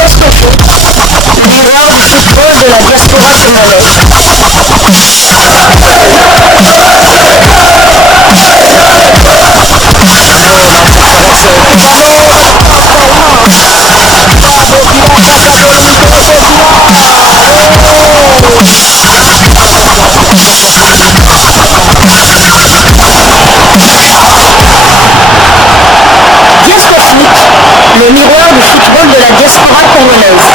Diasco Foot, miroir du football de la diaspora congolaise. Le miroir du football de la diaspora congolaise.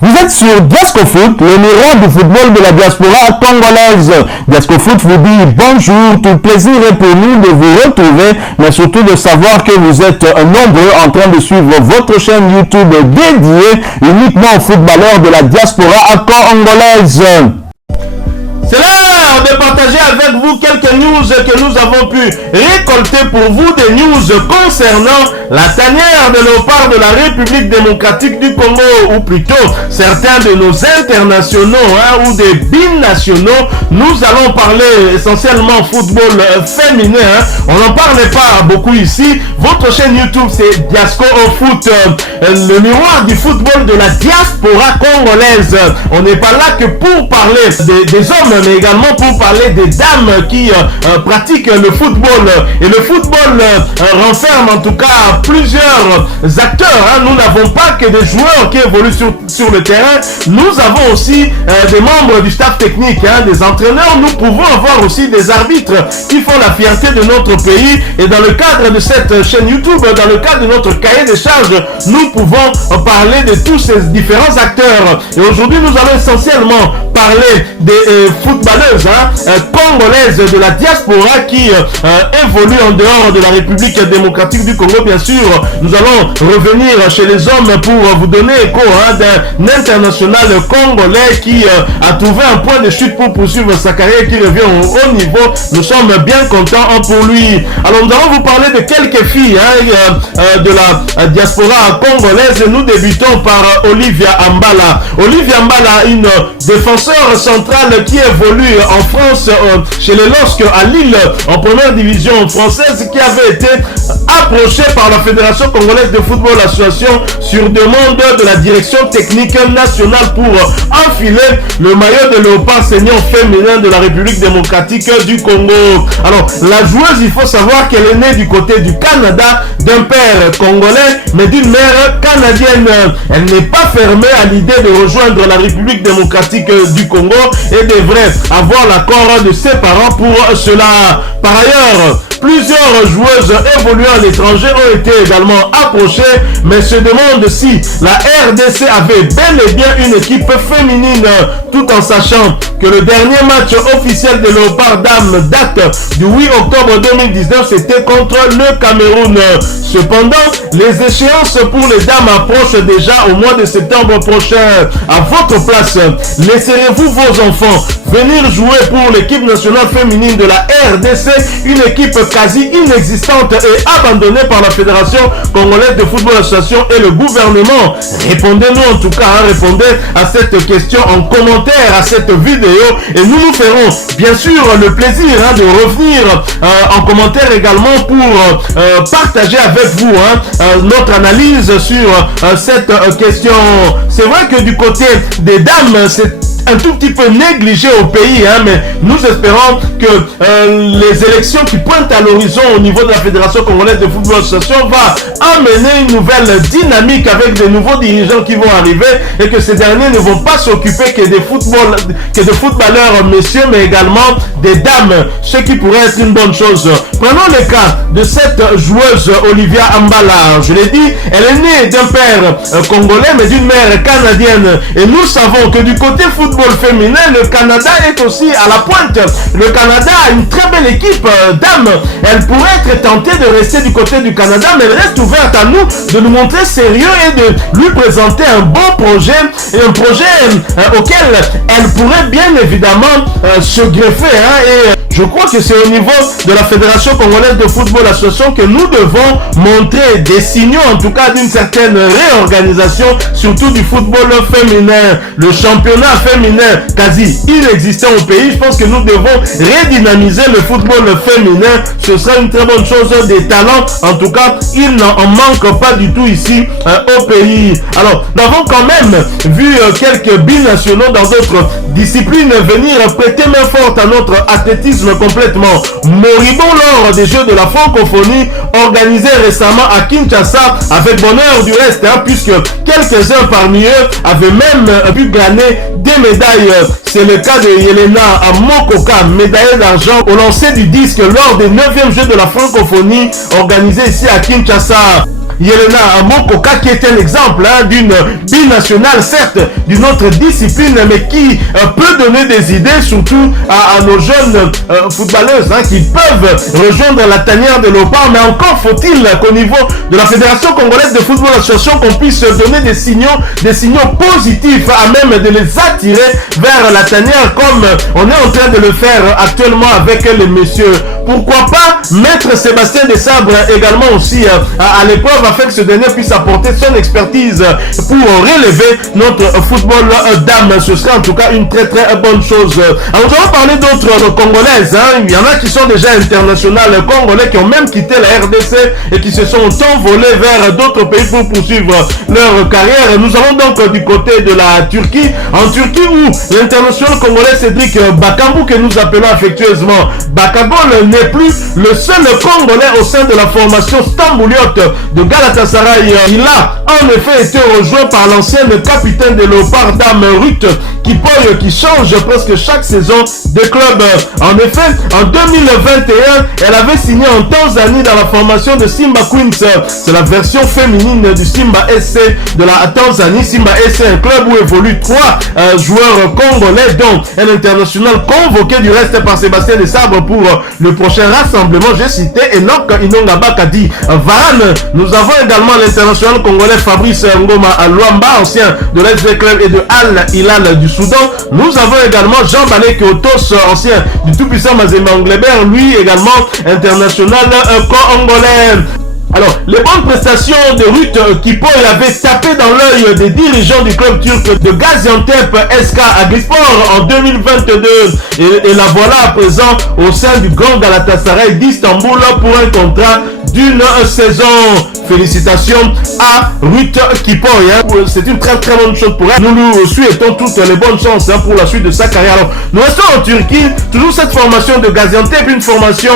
Vous êtes sur Diasco Foot, le miroir du football de la diaspora congolaise. Diasco Foot vous dit bonjour, tout plaisir est pour nous de vous retrouver, mais surtout de savoir que vous êtes nombreux en train de suivre votre chaîne YouTube dédiée uniquement aux footballeurs de la diaspora congolaise. C'est l'heure de partager avec vous quelques news que nous avons pu récolter pour vous, des news concernant la tanière de léopard de la République démocratique du Congo, ou plutôt certains de nos internationaux ou des binationaux. Nous allons parler essentiellement football féminin. On n'en parlait pas beaucoup ici. Votre chaîne YouTube, c'est Diasco Foot, le miroir du football de la diaspora congolaise. On n'est pas là que pour parler des hommes, mais également pour parler des dames qui pratiquent le football. Et le football renferme en tout cas plusieurs acteurs. Nous n'avons pas que des joueurs qui évoluent sur le terrain. Nous avons aussi des membres du staff technique, des entraîneurs. Nous pouvons avoir aussi des arbitres qui font la fierté de notre pays. Et dans le cadre de cette chaîne YouTube, dans le cadre de notre cahier des charges, nous pouvons parler de tous ces différents acteurs. Et aujourd'hui, nous allons essentiellement parler des footballeuses congolaises de la diaspora qui évoluent en dehors de la République démocratique du Congo. Bien sûr, nous allons revenir chez les hommes pour vous donner écho d'un international congolais qui a trouvé un point de chute pour poursuivre sa carrière, qui revient au haut niveau. Nous sommes bien contents pour lui. Alors nous allons vous parler de quelques filles de la diaspora congolaise. Nous débutons par Olivia Ambala. Olivia Ambala, une défenseur centrale qui évolue en France chez les LOSC à Lille en première division française, qui avait été approchée par la Fédération congolaise de football association sur demande de la direction technique nationale pour enfiler le maillot de léopard senior féminin de la République démocratique du Congo. Alors la joueuse, il faut savoir qu'elle est née du côté du Canada, d'un père congolais mais d'une mère canadienne. Elle n'est pas fermée à l'idée de rejoindre la République démocratique du Congo et devrait avoir l'accord de ses parents pour cela. Par ailleurs, plusieurs joueuses évoluant à l'étranger ont été également approchées, mais se demandent si la RDC avait bel et bien une équipe féminine, tout en sachant que le dernier match officiel de Léopard Dames date du 8 octobre 2019, c'était contre le Cameroun. Cependant, les échéances pour les dames approchent déjà au mois de septembre prochain. À votre place, laisserez-vous vos enfants venir jouer pour l'équipe nationale féminine de la RDC, une équipe quasi inexistante et abandonnée par la Fédération congolaise de football association et le gouvernement? Répondez-nous en tout cas, répondez à cette question en commentaire à cette vidéo et nous nous ferons bien sûr le plaisir de revenir en commentaire également pour partager avec vous notre analyse sur cette question. C'est vrai que du côté des dames, c'est un tout petit peu négligé au pays, mais nous espérons que les élections qui pointent à l'horizon au niveau de la Fédération congolaise de football association va amener une nouvelle dynamique avec des nouveaux dirigeants qui vont arriver et que ces derniers ne vont pas s'occuper que de footballeurs messieurs, mais également des dames, ce qui pourrait être une bonne chose. Prenons le cas de cette joueuse Olivia Ambala. Je l'ai dit, elle est née d'un père congolais mais d'une mère canadienne et nous savons que du côté football féminin, le Canada est aussi à la pointe. Le Canada a une très belle équipe dames. Elle pourrait être tentée de rester du côté du Canada, mais elle reste ouverte à nous de nous montrer sérieux et de lui présenter un bon projet, et un projet auquel elle pourrait bien évidemment se greffer et Je crois que c'est au niveau de la Fédération congolaise de football association que nous devons montrer des signaux, en tout cas d'une certaine réorganisation, surtout du football féminin. Le championnat féminin quasi inexistant au pays. Je pense que nous devons redynamiser le football féminin. Ce sera une très bonne chose. Des talents, en tout cas, il n'en manque pas du tout ici au pays. Alors, nous avons quand même vu quelques binationaux dans d'autres disciplines venir prêter main forte à notre athlétisme complètement moribond lors des Jeux de la francophonie organisés récemment à Kinshasa, avec bonheur du reste, puisque quelques-uns parmi eux avaient même pu gagner des médailles. C'est le cas de Yelena Mokoka, médaillée d'argent au lancer du disque lors des 9e Jeux de la francophonie organisés ici à Kinshasa. Yelena Mokoka qui est un exemple d'une binationale, certes d'une autre discipline, mais qui peut donner des idées surtout à nos jeunes footballeuses qui peuvent rejoindre la tanière de l'OPA. Mais encore faut-il qu'au niveau de la Fédération congolaise de football association, qu'on puisse donner des signaux positifs à même de les attirer vers la tanière, comme on est en train de le faire actuellement avec les messieurs. Pourquoi pas mettre Sébastien Desabre également aussi à l'épreuve, afin que ce dernier puisse apporter son expertise pour relever notre football dame. Ce serait en tout cas une très très bonne chose. Alors nous allons parler d'autres Congolaises. Il y en a qui sont déjà internationales congolais, qui ont même quitté la RDC et qui se sont envolés vers d'autres pays pour poursuivre leur carrière. Nous allons donc du côté de la Turquie. En Turquie, où l'international congolais Cédric Bakambu, que nous appelons affectueusement Bakagol, n'est plus le seul Congolais au sein de la formation stambouliote de Galatasaray. Il a en effet été rejoint par l'ancienne capitaine de Léopard, Dame Ruth Kipoy, qui change presque chaque saison de club. En effet, en 2021, elle avait signé en Tanzanie dans la formation de Simba Queens. C'est la version féminine du Simba SC de la Tanzanie. Simba SC, un club où évoluent 3 joueurs congolais, dont un international convoqué du reste par Sébastien Desabre pour le prochain rassemblement. J'ai cité Enoch Inonga Bakadi Varane. Nous avons également l'international congolais Fabrice Ngoma Luamba, ancien de l'SV Club et de Al Hilal du Soudan. Nous avons également Jean Balek Otos, ancien du tout-puissant Mazembe Anglebert, lui également international congolais. Alors, les bonnes prestations de Ruth Kipoy avaient tapé dans l'œil des dirigeants du club turc de Gaziantep SK Agrisport en 2022. Et la voilà à présent au sein du Grand Galatasaray d'Istanbul pour un contrat d'une saison. Félicitations à Ruth Kipoy. C'est une très très bonne chose pour elle. Nous lui souhaitons toutes les bonnes chances pour la suite de sa carrière. Alors, nous restons en Turquie. Toujours cette formation de Gaziantep, une formation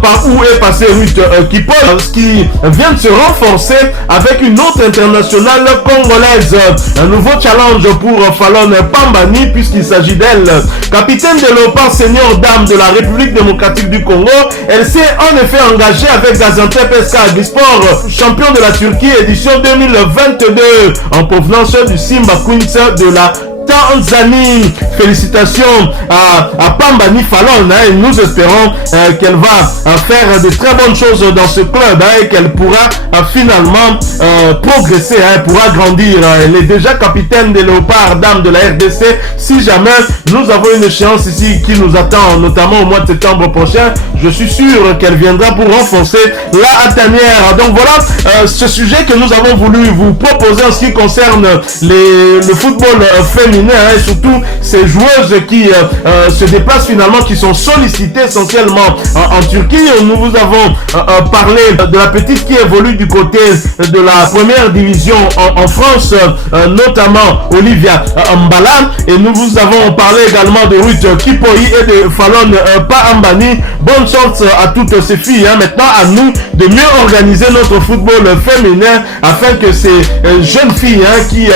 par où est passé Ruth Kipoy, qui vient de se renforcer avec une autre internationale congolaise. Un nouveau challenge pour Fallon Pambani, puisqu'il s'agit d'elle. Capitaine de Léopard senior dame de la République démocratique du Congo, elle s'est en effet engagée avec Gaziantep SK Agrisport, champion de la Turquie édition 2022, en provenance du Simba Queens de la Tanzanie. Félicitations à Pambani Fallon, et nous espérons qu'elle va faire de très bonnes choses dans ce club et qu'elle pourra finalement progresser, pourra grandir. Elle est déjà capitaine des Léopards dames de la RDC. Si jamais nous avons une échéance ici qui nous attend, notamment au mois de septembre prochain, je suis sûr qu'elle viendra pour renforcer la tanière. Donc voilà ce sujet que nous avons voulu vous proposer en ce qui concerne le football féminin, et surtout ces joueuses qui se déplacent finalement, qui sont sollicitées essentiellement en Turquie. Nous vous avons parlé de la petite qui évolue du côté de la première division en France, notamment Olivia Mbala, et nous vous avons parlé également de Ruth Kipoy et de Fallon Pambani. Bonne chance à toutes ces filles. Maintenant à nous de mieux organiser notre football féminin afin que ces jeunes filles qui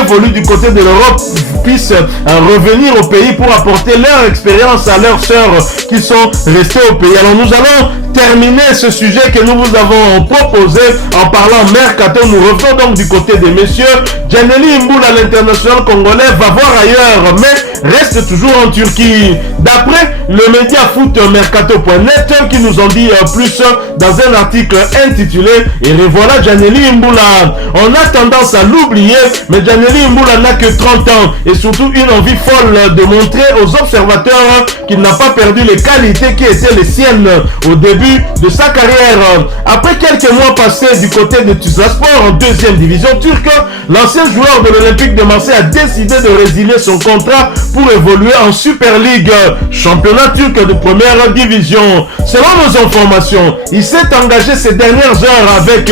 évoluent du côté de l'Europe puissent revenir au pays pour apporter leur expérience à leurs sœurs qui sont restées au pays. Alors nous allons terminer ce sujet que nous vous avons proposé en parlant mercato. Nous revenons donc du côté des messieurs. Djaneli Mboula, l'international congolais, va voir ailleurs, mais reste toujours en Turquie. D'après le média foot mercato.net, qui nous en dit plus dans un article intitulé « Et revoilà Djaneli Mboula ». On a tendance à l'oublier, mais Djaneli Mboula n'a que 30 ans. et surtout une envie folle de montrer aux observateurs qu'il n'a pas perdu les qualités qui étaient les siennes au début de sa carrière. Après quelques mois passés du côté de Tuzlaspor en deuxième division turque, l'ancien joueur de l'Olympique de Marseille a décidé de résilier son contrat pour évoluer en Super League, championnat turc de première division. Selon nos informations, il s'est engagé ces dernières heures avec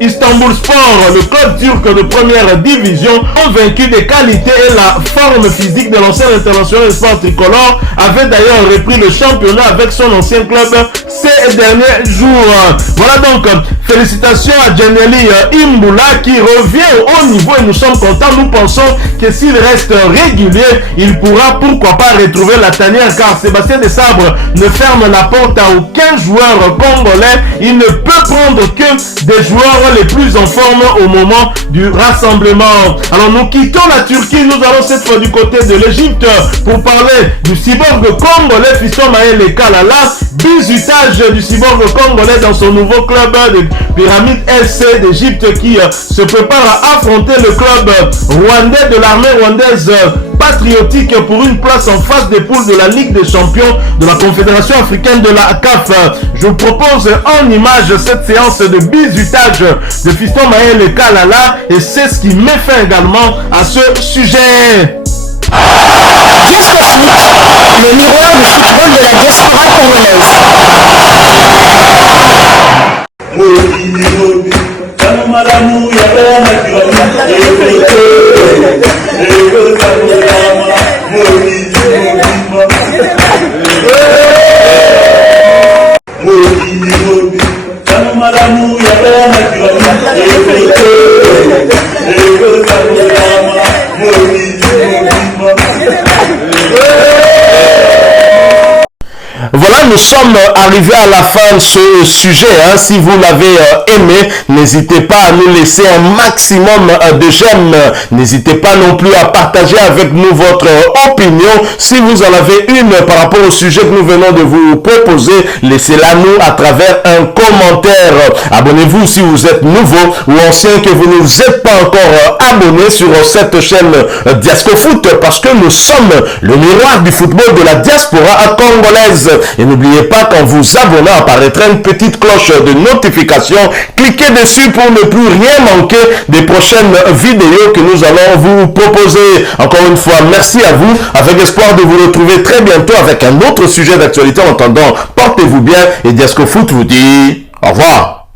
Istanbulspor, le club turc de première division, convaincu des qualités et la forme physique de l'ancien international de sport tricolore, avait d'ailleurs repris le championnat avec son ancien club ces derniers jours. Voilà donc, félicitations à Djeneli Imbula qui revient au haut niveau et nous sommes contents. Nous pensons que s'il reste régulier, il pourra pourquoi pas retrouver la tanière, car Sébastien Desabre ne ferme la porte à aucun joueur congolais. Il ne peut prendre que des joueurs les plus en forme au moment du rassemblement. Alors nous quittons la Turquie, nous allons cette fois du côté de l'Égypte pour parler du cyborg congolais Fiston Maël Kalala. Bizutage du cyborg congolais dans son nouveau club de Pyramide FC d'Égypte qui se prépare à affronter le club rwandais de l'armée rwandaise patriotique pour une place en phase des poules de la Ligue des champions de la Confédération africaine de la CAF. Je vous propose en image cette séance de bizutage de Fiston Maël Kalala et c'est ce qui met fin également à ce sujet. Diasco Foot, le miroir du football de la diaspora congolaise. Voilà, nous sommes arrivés à la fin de ce sujet. Si vous l'avez aimé, n'hésitez pas à nous laisser un maximum de j'aime. N'hésitez pas non plus à partager avec nous votre opinion. Si vous en avez une par rapport au sujet que nous venons de vous proposer, laissez-la nous à travers un commentaire. Abonnez-vous si vous êtes nouveau ou ancien que vous ne vous êtes pas encore abonné sur cette chaîne Diasco Foot, parce que nous sommes le miroir du football de la diaspora congolaise. Et n'oubliez pas qu'en vous abonnant apparaîtra une petite cloche de notification. Cliquez dessus pour ne plus rien manquer des prochaines vidéos que nous allons vous proposer. Encore une fois, merci à vous, avec espoir de vous retrouver très bientôt avec un autre sujet d'actualité. En attendant, portez-vous bien et Diasco Foot vous dit au revoir.